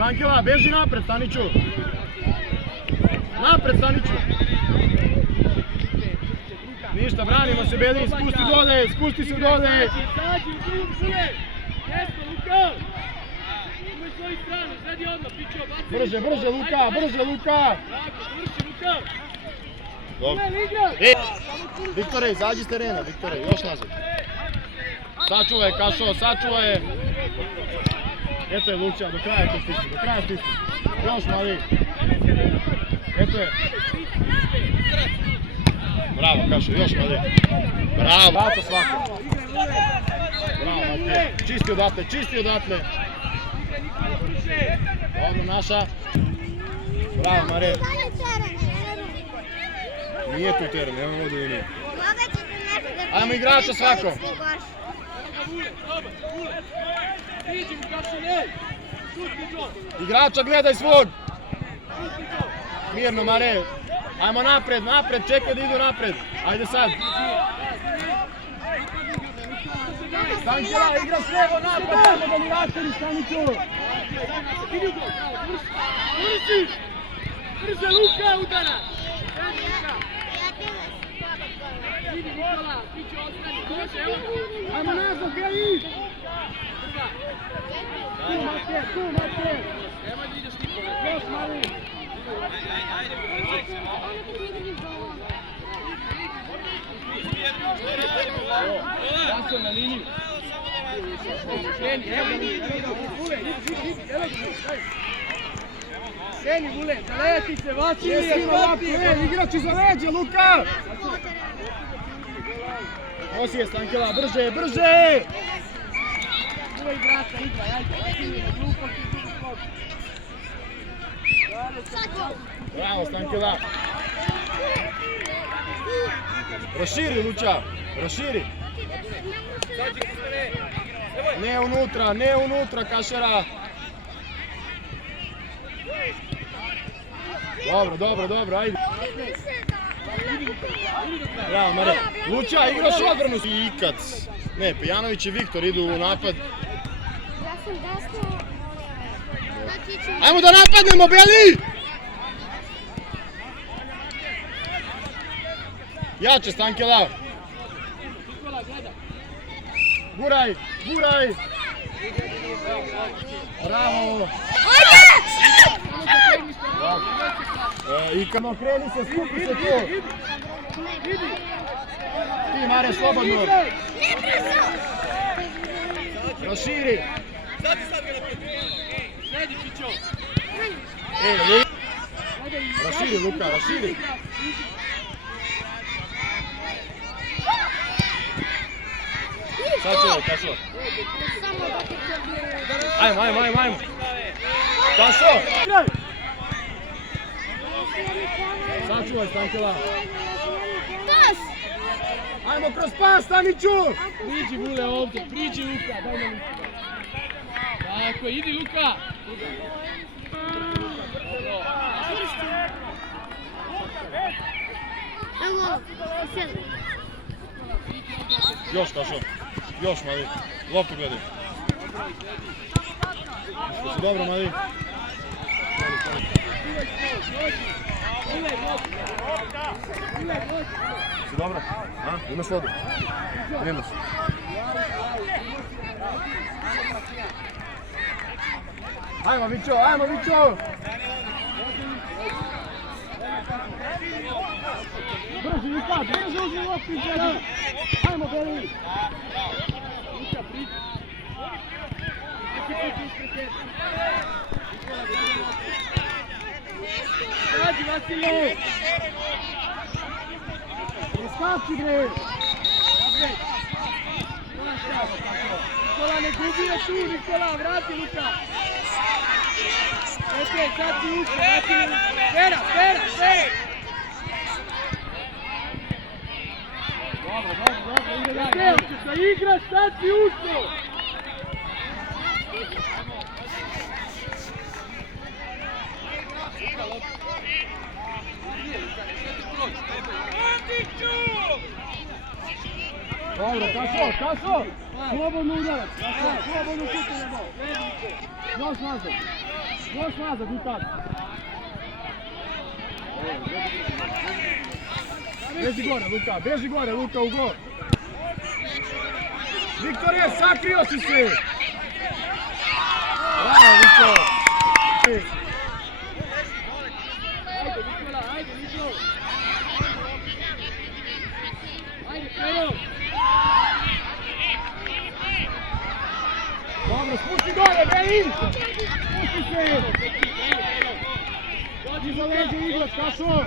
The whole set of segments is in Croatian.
Stankila, beži napred, Staniću. Napred, Staniću. Ništa, branimo se, Beli, spusti dole, spusti se dole. Zađi, u drugom žule. Mjesto, Luka. Umej svoju stranu, sredi odmah, pićo, baci. Brže, brže, Luka, brže, Luka. Tako, vrši, Luka. Dobro. Viktore, izađi s terena, Viktore, još nazad. Sačuvaj, Kašo, sačuvaj. Eto je Luča, do kraja to stisni, do kraja stisni. Još mali. Eto je. Bravo, Kašo, još mali. Bravo, auto svako. Bravo, Matije. Čisti odatle, čisti odatle. Dobro, naša. Bravo, Mare. Nije tu teren, nema vodu i nije. Ajmo igrača svako. Igrača gledaj svog. Mirno, Mare. Ajmo napred, napred, čekaj da idu napred. Ajde sad. Stankila, igra s lijevo napad, tamo da mi rašteri Staniću. Brže, Luka, udara. Idi, Nikola, ti će ostani. Dođe, evo. Ajmo nazad, Geli. Tu, Matije, tu, Matije. Nemoj da ideš Nikola. Još mali. Ja sam na liniju. Kreni, evo ga, Vule, kreni, Vule, zaleti se, Vasilije, Vasilije. Igrači za leđe, Luka. Nosi je Stankila, brže, brže. Uvej igrača, igra, ajde, gluposti, Bravo, Stankila. Proširi, Luča, proširi. Ne unutra, Kašera. Dobro, ajde. Bravo, Mare. Luča, igraš odbranu. Ikac. Ne, Pejanović i Viktor idu u napad. Ajmo da napadnemo, Beli! Jače, Stankila. Guraj! Bravo! Ikano, kreni se, skupi se tu! Ti, Mare, slobodno! Raširi! Raširi, Luka, raširi! Sačuvaj, Kašo! Ajmo! Kašo! Sačuvaj, Stankila! Ajmo kroz pas, Staniću! Priđi, Vule, ovdje, priđi, Luka, daj nam Luka. Tako, idi, Luka! Još, Kašo! Još, mali! Loptu gledaj! Dobro, mali! Si dobro? Imaš vodu? Imaš. Ajmo, Vićo! Brži, Luka, brži uzmi loptu iz Beli! Ajmo, Beli! Luka, priđi! Zađi, Vasilije! Skači, bre! Nikola, ne gubi je tu, Nikola, vrati, Luka! Eto, sad si ušao, vrati, Pera! Dobro, ide dalje. Hoćeš da igraš, sad si ušao! Dobro, Kašo! Slobodno udarac! Slobodno šutanje bol! Još nazad! Još nazad, Lukas. Beži gore, Luka, u gol. Viktore, sakrio si se. Bravo, Viktor. Ajde, Nikola, ajde, Nikola. Ajde, Pero. Dobro, spusti dole, Belin! Spusti se! Iza leđa igrač, Kašo!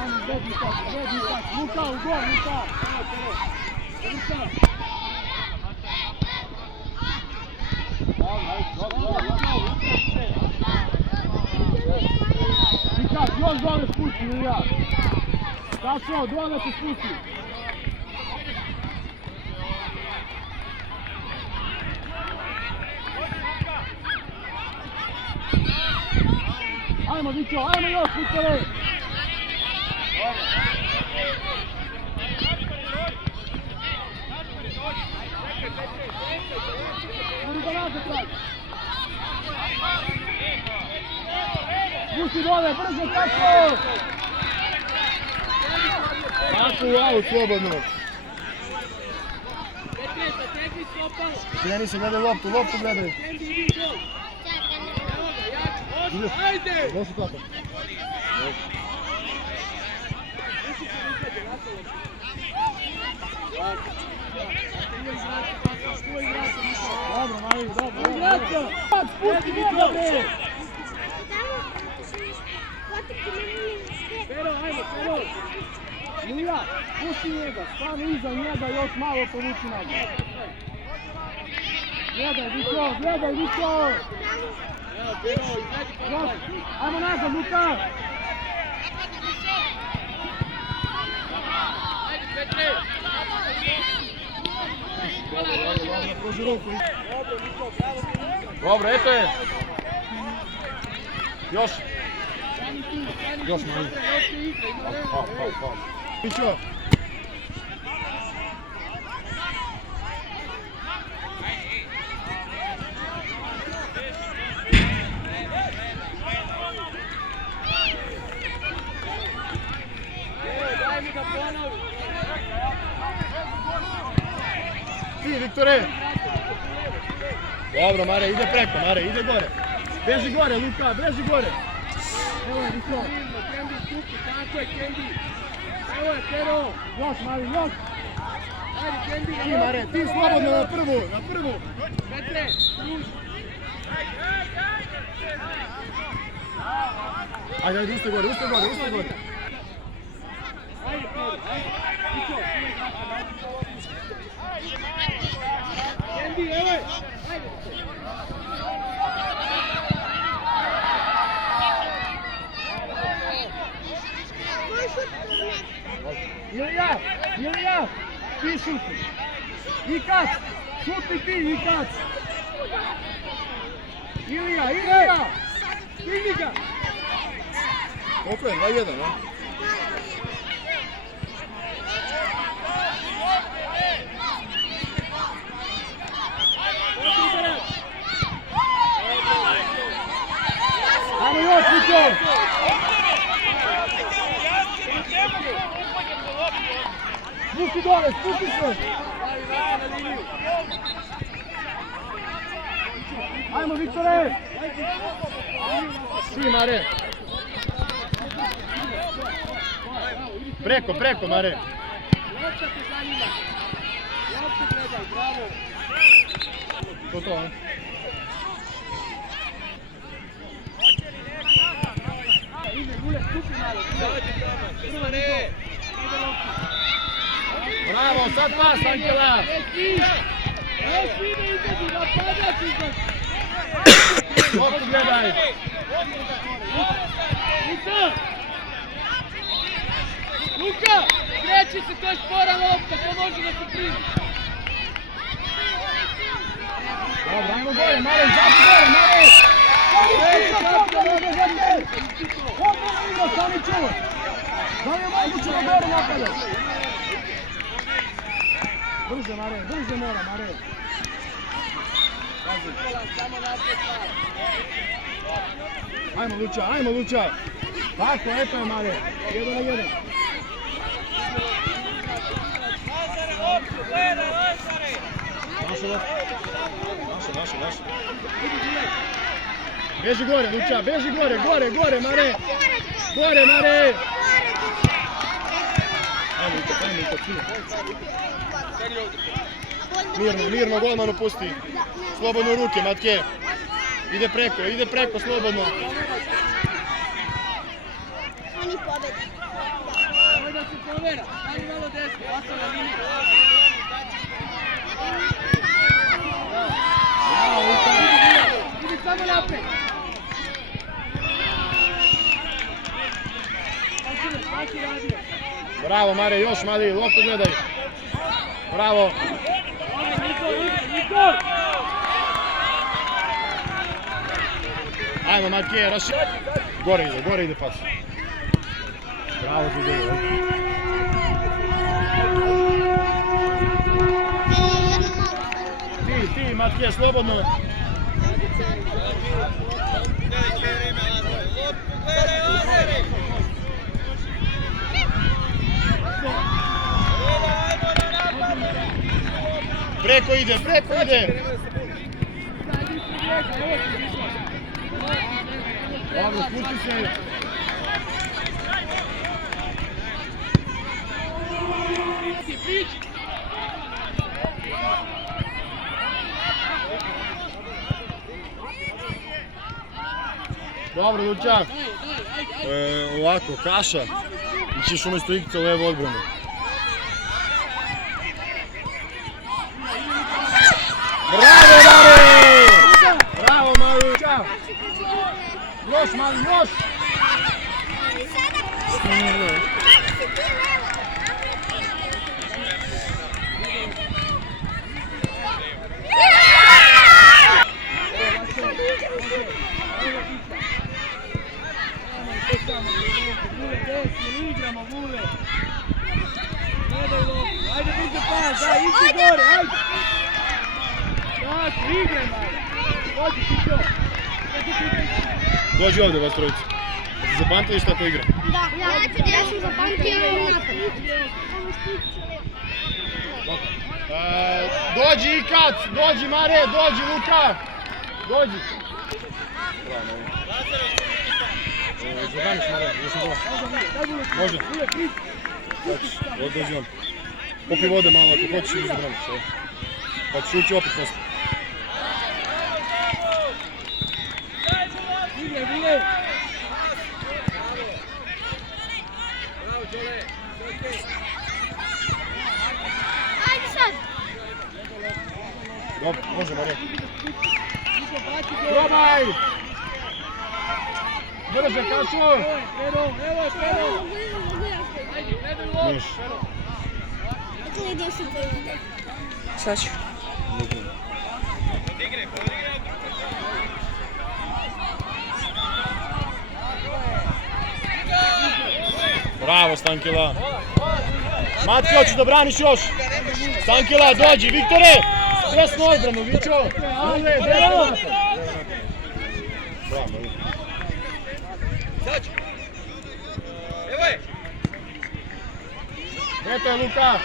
Ajmo, zbedi tak, Luka, u gol, Luka! Luka, još dole spusti, Ilija! Kašo, dole se spusti! Ajmo, Vito, ajmo još, Viktore! Uri ga nazad, trag! Pusti dole, brzo, tako! Tako u aut, slobodno! Kreni se, gledaj loptu gledaj! Ajde! Došli tako. Dobro, Mariju, dobro. Igračo! Spusti njega, bre! Pero, ajmo, Pero! Ilija, pusti njega, stani iza njega, još malo povuči nazad. Gledaj, Vito! Evo, Pero, izađi pa daj. Ajmo nazad, Luka! Ajde, Petre! Pruži ruku. Dobro, Niko, bravo, Niko. Dobro, eto je. Još. Stani tu, Još Petre, malo. još se igra, ima vremena. Pićo. Daj mi da ponovi. Ti, Viktore. Dobro, Mare, ide preko, Mare, ide gore. Beži gore, Luka, beži gore. Evo je, Viktor. Mirno, Kendi skupi, tako je, Kendi. Evo je, Pero. Još, Mare, još. Ajde, Kendi, Ti, Mare, ti slobodno na prvu. Petre, kruž. Ajde, ustaj gore. Ajde, Pero, ajde. Niko, Kendi, evo je. Ajde. Ilija, ti šuti. Ikac, šuti ti, Ikac. Ilija, stigni ga. Koliko je, 2-1, no? Ajmo još, Niko! Spusti dole, spusti se! Ajmo, Viktore! Ti, Mare! Preko, Mare! Lopta te zanima. Lopta gledaj, bravo. To, a? Ide, Gule, skupi malo. Prva, Niko. Ide lopta. Bravo, sad pas, Angela! Ide, izađi, napadač izađi. Loptu gledaj! Luka, kreći se, to je spora lopta, to može da se primi. Dobro, ajmo gore, Mare, izađi gore, Mare! Staniću! Da li je moguće da gore napada? Brže, Mare, brže mora, Mare! Ajmo Luča. Tako, eto je Mare. 1-1. Naše. Beži gore, Luča, beži gore, Mare. Gore, Mare. Ajmo, Mirno, golmanu pusti. Slobodno ruke, Matke. Ide preko, slobodno. Oni pobedi. Ovo da se provera, stani malo desno, ostala linija. Idi samo napred. Svaki radio. Bravo Mare, još Mari, loptu gledaj. Bravo. Niko! Ajmo Matke, raši. Gore ide pas. Bravo Zidoro. Ti Matke, slobodno. Preko ide. Dobro, spusti se. Dobro, Lučak. Ovako, Kaša. Ićiš umjesto Ikca u levu odbranu. Bravo, Mare! Bravo, Maruća! Još, Mari, još! Ajde, brzo pas, daj, idi gore, ajde! Tako, igraj malo! Dođi, Kićo! Dođi ovdje, vas trojica. Jeste zapamtili šta to igra? Da, ja sam zapamtio napad. Dođi Ikac, dođi Mare, dođi Luka! Dođi! Zaganiš Mare, jesam dola. Može. Dođi on. Popi vode malo, ako hoćeš ili zabraniš. Pa ćeš ući opet posto. Igraj! Ajde sad! Dobro, može Marija. Probaj! Brže, Kašo! Evo! Ajde, gledaj lop! Miš. Dakle, idem se pojede. Sad ću. Bravo, Stankila. Matke, hoćeš da braniš još? Stankila, dođi, Viktore! Desnu odbranu, Vićo! Ule, desno! Bravo, Evo je! eto je Luka!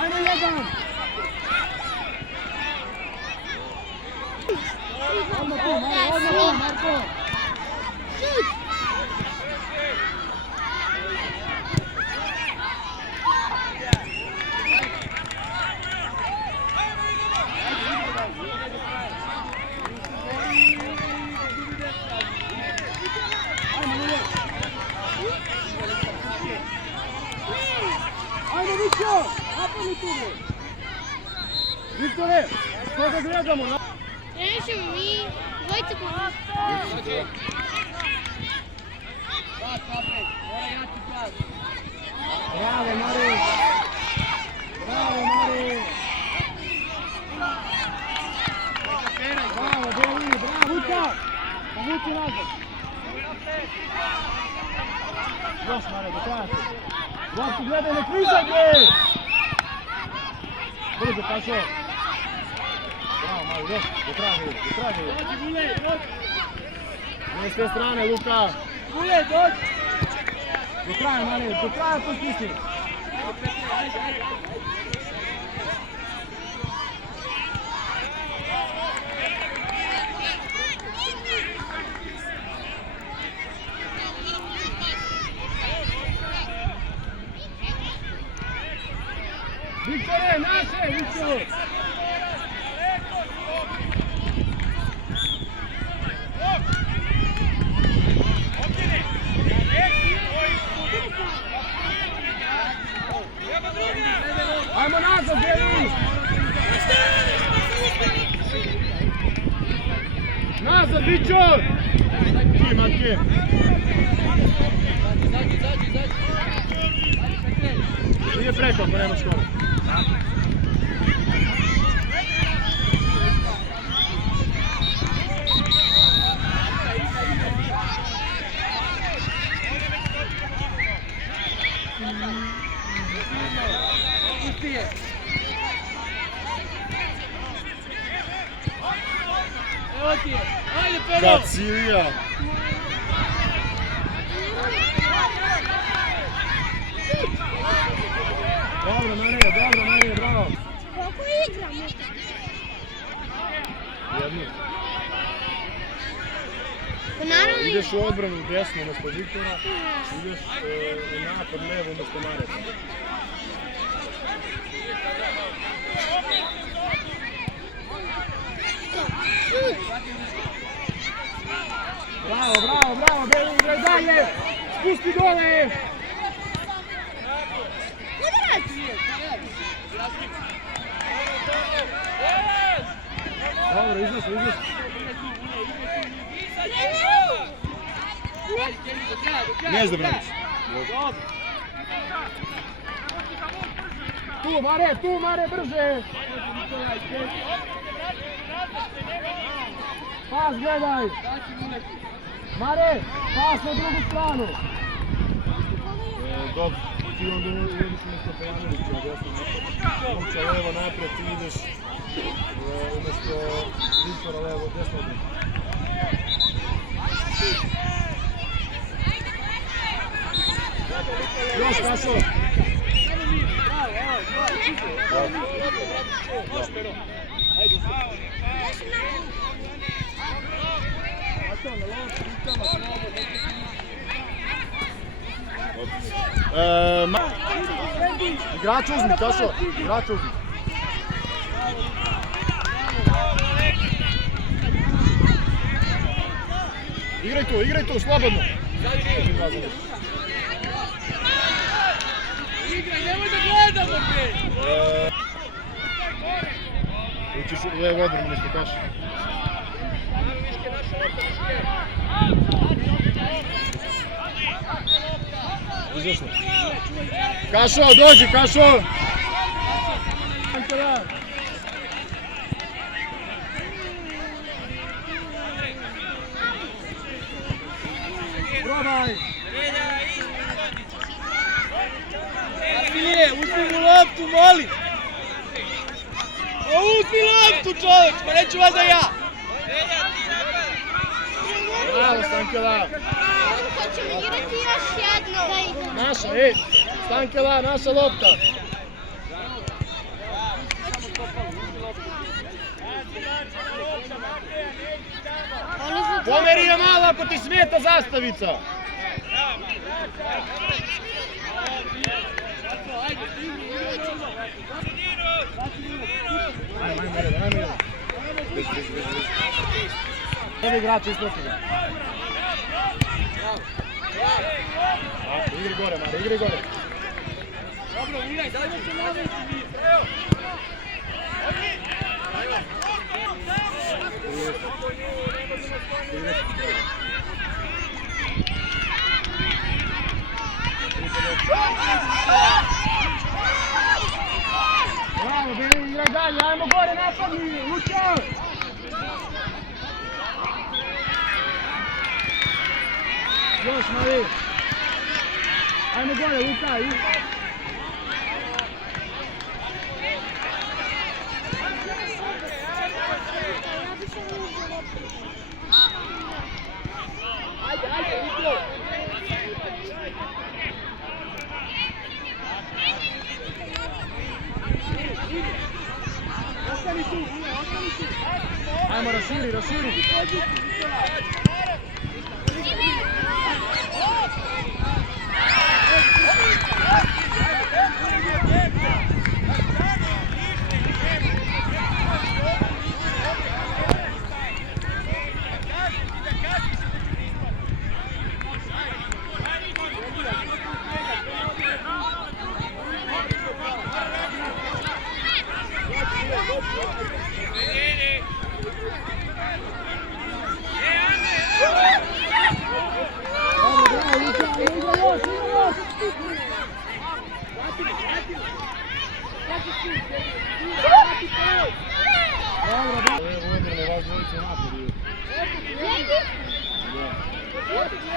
Ajmo jedan! Odmah tu, Marko! Šut! Ajde, Vićo! Napoli tu! Viktore, koga gledamo? Rešimo mi dvojice pomoći. Pas napred, mora jaki pas. Bravo, Mari! Bravo, Mari! Bravo, Beli, bravo, Luka! Povuci nazad! Još, Mare, do kraja. Loptu gledaj, nek izađe! Brzo, Kašo! Bravo, do kraja ga ide, do kraja ga ide. Dođi, Gule, dođi. Ne s te strane, Luka. Gule, dođi. Do kraja, Mare, do kraja postisni. Viktore, naše, Viktor! Ajmo nazad, Beli! Nazad, Vićor! Ti, matke! Ide preko, ako nemaš kola. Pusti je. Evo ti je. Ajde, Pero! Gacilija! Dobro, Marija, bravo! Koliko igramo? Jednu. Pa naravno Ideš u odbranu desno umjesto Viktora, ideš u napad levo umjesto Mareta. Bravo, Beli, igraj dalje! Spusti dole! udarac! Dobro, izaš. Ne zabraniš. Tu, Mare, brže! Pas, gledaj! Mare, pas na drugu stranu! Dobro, ti onda ideš umjesto Pejanovića u desnu napad. Momča levo naprijed, ti ideš umjesto Viktora levo desno odmah. Još, Kašo! Još, Pero. Ajde, Igrač uzmi, Kašo, igrač uzmi. Igraj tu, slobodno. igraj, nemoj da gledamo, bre! Učiš u levo odbranu umjesto Kaša. Izašlo. Kašo, dođi, Kašo! Probaj! Vasilije, uzmi mu loptu, molim! Uzmi loptu, čovječ, pa neću vas da ja! Bravo, Stankela! Hoćemo igrati još jedno da igramo. Naša, Stankela, naša lopta! Pomeri je malo ako ti smeta zastavica! Ajme. Ajde igrači, isproti ga. Igri gore, Mare, igri gore. Dobro, igraj, daj mu se navesti mi. Bravo, Beli, igraj dalje, ajmo gore, napadni, Luka! Još, Mari! Ajmo gore, Luka! raširi, raširi.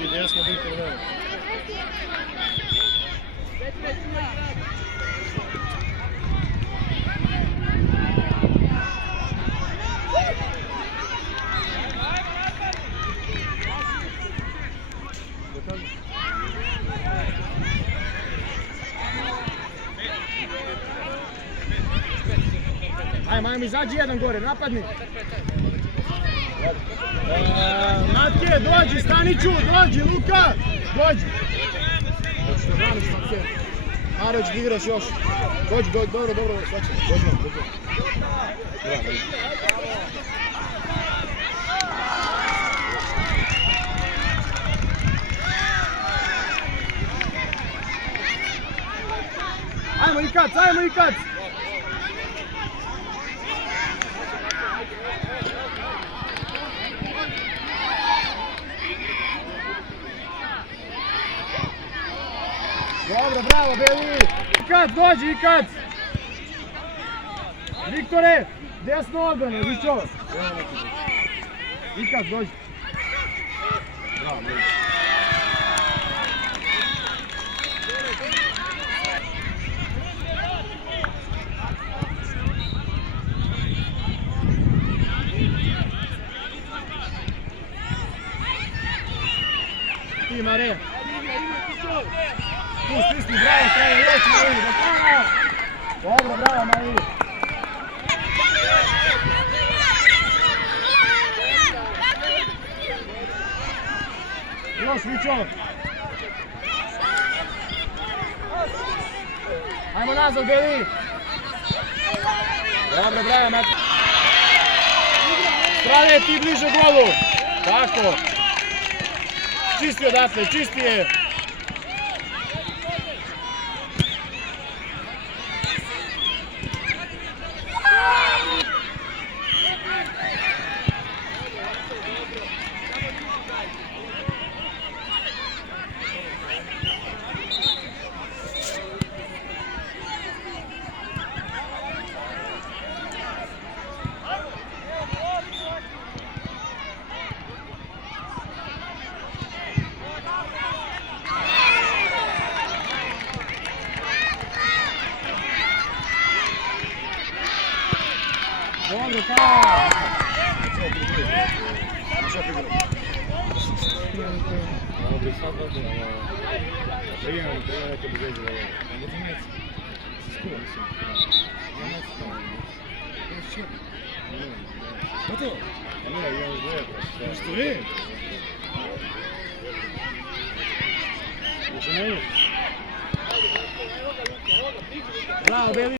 I desno Viktor Vela. Ajmo, izađi jedan gore, napadni. Matke, dođi, Staniću, dođi, Luka, dođi. Što braniš, Matke? Mareć, da igraš još. Dođi, dobro, sad ćemo, dođi vam, dođi. Ajmo, Ikac, ajmo, Ikac! Dobro, bravo, Beli! Ikac, dođi, Ikac! Viktore, desno odbrane, Vićo! Ikac, dođi! Bravo, Beli! Ti, Mare! Tu stisni, bravo, strane, još Mariju, bravo! Dobro, bravo, Mariju! Još, Vićo! Ajmo nazad, Beli! Dobro, bravo, Mati! Strane, ti bliže golu! Tako! Čisti odatle, čisti je! Dobro, kao! Bravo, Beli!